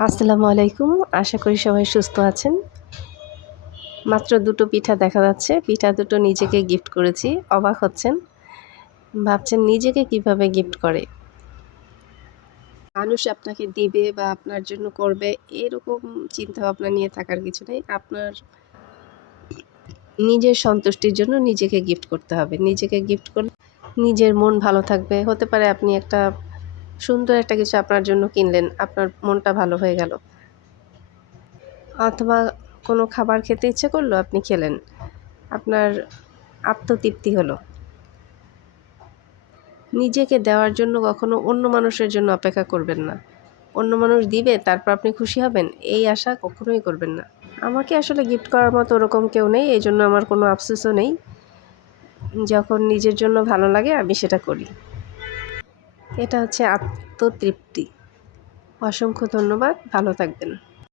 আসসালামু আলাইকুম। আশা করি সবাই সুস্থ আছেন। মাত্র দুটো পিঠা দেখা যাচ্ছে। পিঠা দুটো নিজেকে গিফট করেছি। অবাক হচ্ছেন। ভাবছেন নিজেকে কিভাবে গিফট করে। মানুষ আপনাকে দিবে বা আপনার জন্য করবে এরকম চিন্তাভাবনা নিয়ে থাকার কিছু নেই। আপনার নিজের সন্তুষ্টির জন্য নিজেকে গিফট করতে হবে। নিজেকে গিফট করলে নিজের মন ভালো থাকবে। হতে পারে আপনি একটা সুন্দর একটা কিছু আপনার জন্য কিনলেন, আপনার মনটা ভালো হয়ে গেল। অথবা কোনো খাবার খেতে ইচ্ছে করলো, আপনি খেলেন। আপনার আত্মতৃপ্তি হলো। নিজেকে দেওয়ার জন্য কখনো অন্য মানুষের জন্য অপেক্ষা করবেন না। অন্য মানুষ দিবে তারপর আপনি খুশি হবেন, এই আশা কখনোই করবেন না। আমাকে আসলে গিফট করার মতো ওরকম কেউ নেই, এইজন্য আমার কোনো আফসোসও নেই। যখন নিজের জন্য ভালো লাগে আমি সেটা করি। এটা হচ্ছে আত্মতৃপ্তি। অসংখ্য ধন্যবাদ। ভালো থাকবেন।